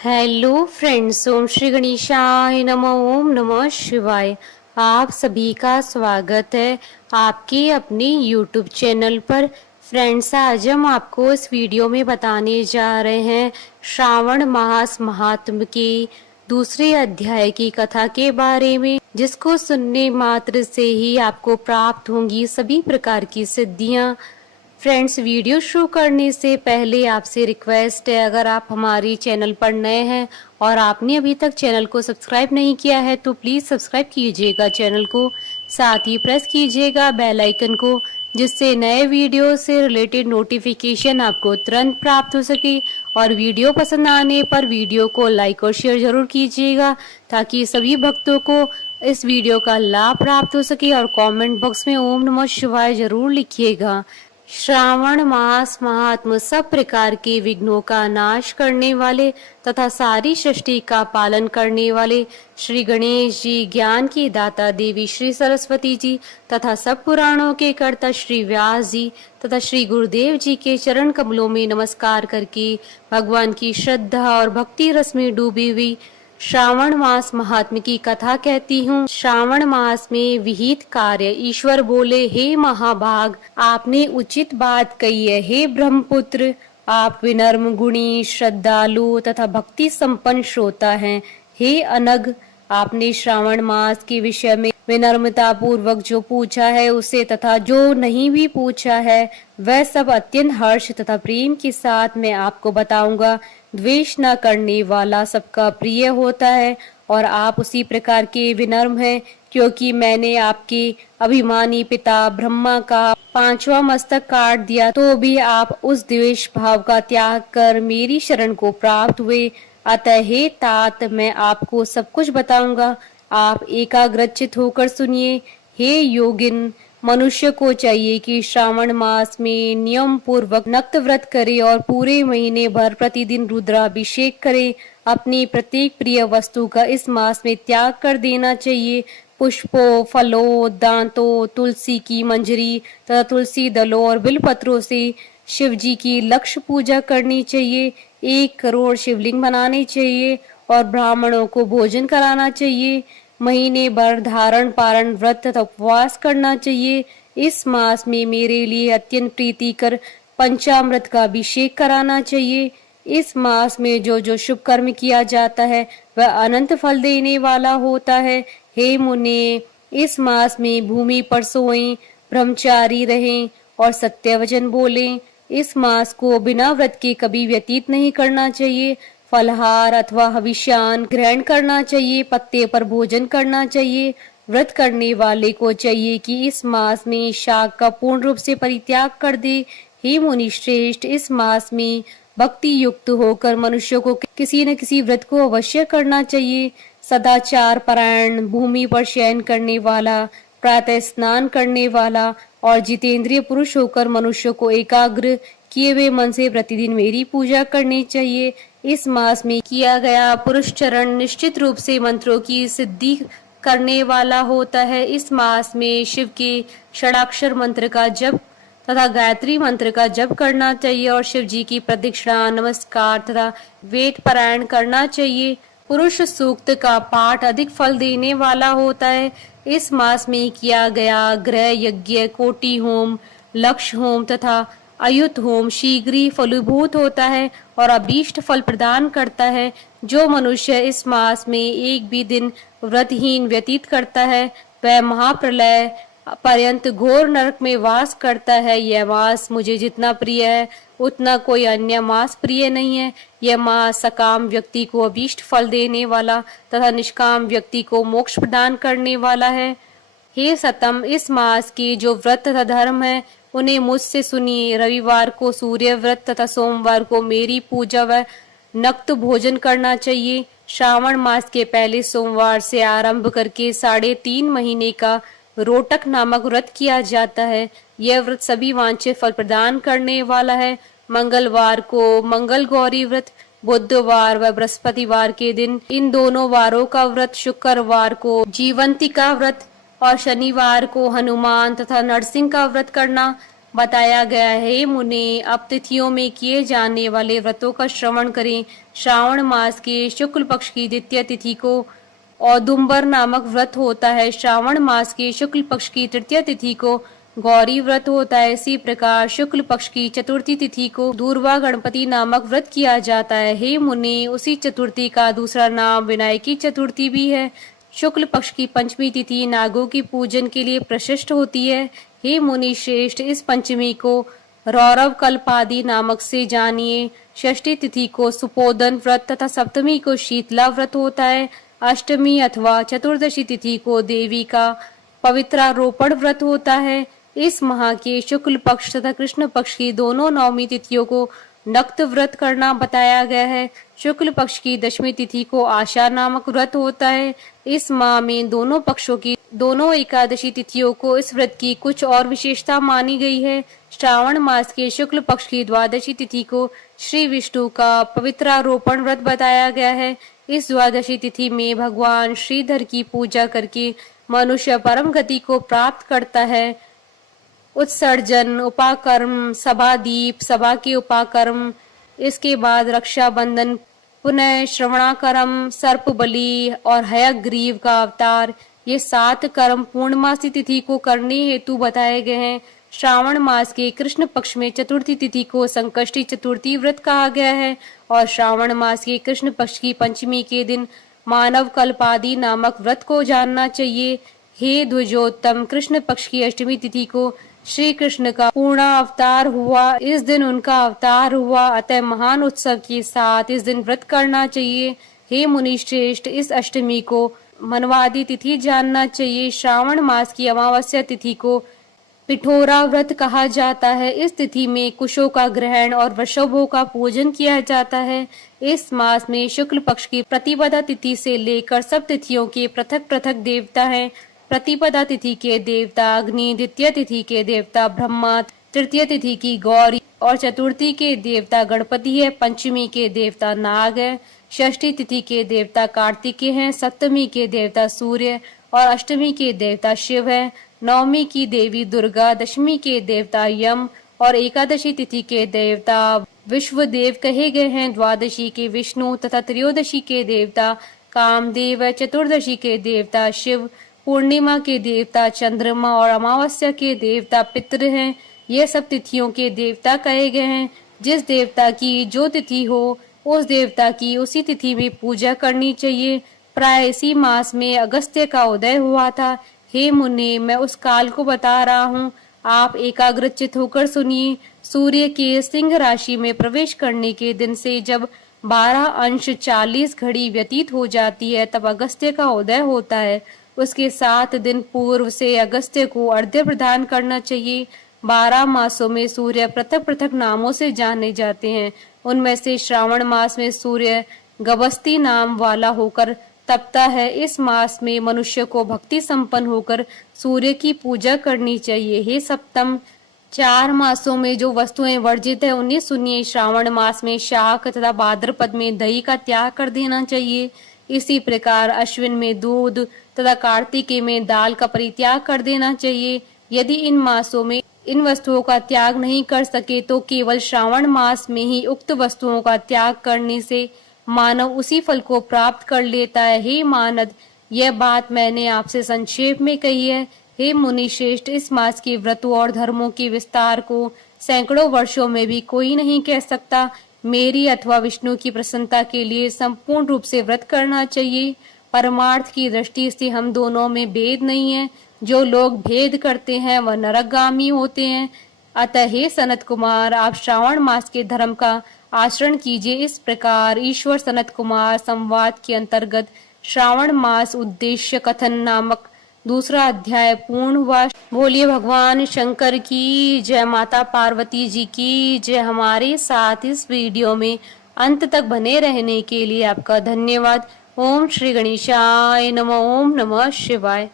Hello friends, ओम श्री गणेशाय नमः। ओम नमः शिवाय। आप सभी का स्वागत है आपके अपने यूट्यूब चैनल पर। फ्रेंड्स, आज हम आपको इस वीडियो में बताने जा रहे हैं श्रावण मास महात्म के दूसरे अध्याय की कथा के बारे में, जिसको सुनने मात्र से ही आपको प्राप्त होंगी सभी प्रकार की सिद्धियां। फ्रेंड्स, वीडियो शुरू करने से पहले आपसे रिक्वेस्ट है, अगर आप हमारे चैनल पर नए हैं और आपने अभी तक चैनल को सब्सक्राइब नहीं किया है तो प्लीज़ सब्सक्राइब कीजिएगा चैनल को। साथ ही प्रेस कीजिएगा बेल आइकन को, जिससे नए वीडियो से रिलेटेड नोटिफिकेशन आपको तुरंत प्राप्त हो सके। और वीडियो पसंद आने पर वीडियो को लाइक और शेयर जरूर कीजिएगा, ताकि सभी भक्तों को इस वीडियो का लाभ प्राप्त हो सके। और कमेंट बॉक्स में ओम नमः शिवाय जरूर लिखिएगा। श्रावण मास महात्म सब प्रकार के विघ्नों का नाश करने वाले तथा सारी सृष्टि का पालन करने वाले श्री गणेश जी, ज्ञान की दाता देवी श्री सरस्वती जी तथा सब पुराणों के कर्ता श्री व्यास जी तथा श्री गुरुदेव जी के चरण कमलों में नमस्कार करके भगवान की श्रद्धा और भक्ति रस में डूबी हुई श्रावण मास महात्म की कथा कहती हूँ। श्रावण मास में विहित कार्य ईश्वर बोले, हे महाभाग, आपने उचित बात कही है। हे ब्रह्मपुत्र, आप विनम्र, गुणी, श्रद्धालु तथा भक्ति संपन्न श्रोता हैं। हे अनग, आपने श्रावण मास के विषय में विनम्रता पूर्वक जो पूछा है उसे तथा जो नहीं भी पूछा है वह सब अत्यंत हर्ष तथा प्रेम के साथ मैं आपको बताऊंगा। द्वेष न करने वाला सबका प्रिय होता है और आप उसी प्रकार के विनम्र हैं, क्योंकि मैंने आपके अभिमानी पिता ब्रह्मा का 5वां मस्तक काट दिया तो भी आप उस द्वेष भाव का त्याग कर मेरी शरण को प्राप्त हुए। अतः हे तात, मैं आपको सब कुछ बताऊंगा, आप एकाग्रचित होकर सुनिए। हे योगिन, मनुष्य को चाहिए कि श्रावण मास में नियम पूर्वक नक्त व्रत करे और पूरे महीने भर प्रतिदिन रुद्राभिषेक करे। अपनी प्रत्येक प्रिय वस्तु का इस मास में त्याग कर देना चाहिए। पुष्पों, फलों, दांतों, तुलसी की मंजरी तथा तुलसी दलों और बिलपत्रों से शिव जी की लक्ष्य पूजा करनी चाहिए। 1 करोड़ शिवलिंग बनाने चाहिए और ब्राह्मणों को भोजन कराना चाहिए। महीने भर धारण पारण व्रत तथा उपवास करना चाहिए। इस मास में मेरे लिए अत्यंत प्रीतिकर पंचामृत का अभिषेक कराना चाहिए। इस मास में जो जो शुभ कर्म किया जाता है वह अनंत फल देने वाला होता है। हे मुने, इस मास में भूमि पर सोएं, ब्रह्मचारी रहें और सत्य वचन बोलें। इस मास को बिना व्रत के कभी व्यतीत नहीं करना चाहिए। फलहार अथवा हविष्यान ग्रहण करना चाहिए। पत्ते पर भोजन करना चाहिए। व्रत करने वाले को चाहिए कि इस मास में शाक का पूर्ण रूप से परित्याग कर दे। हे मुनि श्रेष्ठ, इस मास में भक्ति युक्त होकर मनुष्य को किसी न किसी व्रत को अवश्य करना चाहिए। सदाचार परायण, भूमि पर शयन करने वाला, प्रातः स्नान करने वाला और जितेंद्रिय पुरुष होकर मनुष्य को एकाग्र किए हुए मन से प्रतिदिन मेरी पूजा करनी चाहिए। इस मास में किया गया पुरुष चरण निश्चित रूप से मंत्रों की सिद्धि करने वाला होता है। इस मास में शिव के षडाक्षर मंत्र का जप तथा गायत्री मंत्र का जप करना चाहिए और शिव जी की प्रदक्षिणा, नमस्कार तथा वेद पारायण करना चाहिए। पुरुष सूक्त का पाठ अधिक फल देने वाला होता है। इस मास में किया गया ग्रह यज्ञ, कोटि होम, लक्ष्य होम तथा अयुत होम शीघ्र ही फलीभूत होता है और अभीष्ट फल प्रदान करता है। जो मनुष्य इस मास में एक भी दिन व्रतहीन व्यतीत करता है वह महाप्रलय पर्यंत घोर नरक में वास करता है। यह मास मुझे जितना प्रिय है उतना कोई अन्य मास प्रिय नहीं है। यह मास सकाम व्यक्ति को अभीष्ट फल देने वाला तथा निष्काम व्यक्ति को मोक्ष प्रदान करने वाला है। हे सतम, इस मास के जो व्रत तथा धर्म है उन्हें मुझसे सुनिए। रविवार को सूर्य व्रत तथा सोमवार को मेरी पूजा व नक्त भोजन करना चाहिए। श्रावण मास के पहले सोमवार से आरंभ करके 3.5 महीने का रोटक नामक व्रत किया जाता है। यह व्रत सभी वांछित फल प्रदान करने वाला है। मंगलवार को मंगल गौरी व्रत, बुधवार व बृहस्पतिवार के दिन इन दोनों वारों का व्रत, शुक्रवार को जीवंती का व्रत और शनिवार को हनुमान तथा नरसिंह का व्रत करना। बताया गया है। मुने, अब तिथियों में किए जाने वाले व्रतों का श्रवण करें। श्रावण मास के शुक्ल पक्ष की द्वितीय तिथि को औदुंबर नामक व्रत होता है। श्रावण मास के शुक्ल पक्ष की तृतीय तिथि को गौरी व्रत होता है। इसी प्रकार शुक्ल पक्ष की चतुर्थी तिथि को दूर्वा गणपति नामक व्रत किया जाता है। हे मुनि, उसी चतुर्थी का दूसरा नाम विनायकी चतुर्थी भी है। शुक्ल पक्ष की पंचमी तिथि नागों की पूजन के लिए प्रशिष्ट होती है। हे मुनि श्रेष्ठ, इस पंचमी को रौरव कल्पादि नामक से जानिए। षष्ठी तिथि को सुपोदन व्रत तथा सप्तमी को शीतला व्रत होता है। अष्टमी अथवा चतुर्दशी तिथि को देवी का पवित्रारोपण व्रत होता है। इस माह के शुक्ल पक्ष तथा कृष्ण पक्ष की दोनों नवमी तिथियों को नक्त व्रत करना बताया गया है। शुक्ल पक्ष की दशमी तिथि को आशा नामक व्रत होता है। इस माह में दोनों पक्षों की दोनों एकादशी तिथियों को इस व्रत की कुछ और विशेषता मानी गई है। श्रावण मास के शुक्ल पक्ष की द्वादशी तिथि को श्री विष्णु का पवित्रारोपण व्रत बताया गया है। इस द्वादशी तिथि में भगवान श्रीधर की पूजा करके मनुष्य परम गति को प्राप्त करता है। उत्सर्जन, उपाकर्म, सभा दीप, सभा के उपाकर्म, इसके बाद रक्षाबंधन, पुनः श्रवणाकर्म, सर्प बलि और हयग्रीव का अवतार, ये 7 कर्म पूर्णमासी तिथि को करने हेतु बताए गए हैं। श्रावण मास के कृष्ण पक्ष में चतुर्थी तिथि को संकष्टी चतुर्थी व्रत कहा गया है और श्रावण मास के कृष्ण पक्ष की पंचमी के दिन मानव कल्पादि नामक व्रत को जानना चाहिए। हे द्विजोत्तम, कृष्ण पक्ष की अष्टमी तिथि को श्री कृष्ण का पूर्ण अवतार हुआ, इस दिन उनका अवतार हुआ, अतः महान उत्सव के साथ इस दिन व्रत करना चाहिए। हे मुनि श्रेष्ठ, इस अष्टमी को मनवादी तिथि जानना चाहिए। श्रावण मास की अमावस्या तिथि को पिठोरा व्रत कहा जाता है। इस तिथि में कुशों का ग्रहण और वृषभों का पूजन किया जाता है। इस मास में शुक्ल पक्ष की प्रतिपदा तिथि से लेकर सब तिथियों के पृथक पृथक देवता हैं। प्रतिपदा तिथि के देवता अग्नि, द्वितीय तिथि के देवता ब्रह्मा, तृतीय तिथि की गौरी और चतुर्थी के देवता गणपति है। पंचमी के देवता नाग है। षष्ठी तिथि के देवता कार्तिकेय हैं। सप्तमी के देवता सूर्य और अष्टमी के देवता शिव है। नवमी की देवी दुर्गा, दशमी के देवता यम और एकादशी तिथि के देवता विश्वदेव कहे गए हैं। द्वादशी के विष्णु तथा त्रयोदशी के देवता कामदेव, चतुर्दशी के देवता शिव, पूर्णिमा के देवता चंद्रमा और अमावस्या के देवता पितृ हैं। ये सब तिथियों के देवता कहे गए हैं। जिस देवता की जो तिथि हो उस देवता की उसी तिथि में पूजा करनी चाहिए। प्राय इसी मास में अगस्त्य का उदय हुआ था। हे मुनि, मैं उस काल को बता रहा हूँ, आप एकाग्रचित होकर सुनिए। सूर्य के सिंह राशि में प्रवेश करने के दिन से जब 12 अंश 40 घड़ी व्यतीत हो जाती है तब अगस्त्य का उदय होता है। उसके 7 दिन पूर्व से अगस्त्य को अर्घ्य प्रदान करना चाहिए। 12 मासों में सूर्य पृथक पृथक नामों से जाने जाते हैं। उनमें से श्रावण मास में सूर्य गबस्ती नाम वाला होकर तपता है। इस मास में मनुष्य को भक्ति संपन्न होकर सूर्य की पूजा करनी चाहिए। हे सप्तम, 4 मासों में जो वस्तुएं वर्जित है उन्हें सुनिए। श्रावण मास में शाक तथा भाद्रपद में दही का त्याग कर देना चाहिए। इसी प्रकार अश्विन में दूध तथा कार्तिकेय में दाल का परित्याग कर देना चाहिए। यदि इन मासों में इन वस्तुओं का त्याग नहीं कर सके तो केवल श्रावण मास में ही उक्त वस्तुओं का त्याग करने से मानव उसी फल को प्राप्त कर लेता है। हे मानद, यह बात मैंने आपसे संक्षेप में कही है। हे मुनि श्रेष्ठ, इस मास के व्रतों और धर्मों के विस्तार को सैकड़ों वर्षों में भी कोई नहीं कह सकता। मेरी अथवा विष्णु की प्रसन्नता के लिए संपूर्ण रूप से व्रत करना चाहिए। परमार्थ की दृष्टि से हम दोनों में भेद नहीं है। जो लोग भेद करते हैं वह नरकगामी होते हैं। अतः हे सनत कुमार, आप श्रावण मास के धर्म का आचरण कीजिए। इस प्रकार ईश्वर सनत कुमार संवाद के अंतर्गत श्रावण मास उद्देश्य कथन नामक दूसरा अध्याय पूर्ण हुआ। बोलिए भगवान शंकर की जय, माता पार्वती जी की जय। हमारे साथ इस वीडियो में अंत तक बने रहने के लिए आपका धन्यवाद। ओम श्री गणेशाय नमः। ओम नमः शिवाय।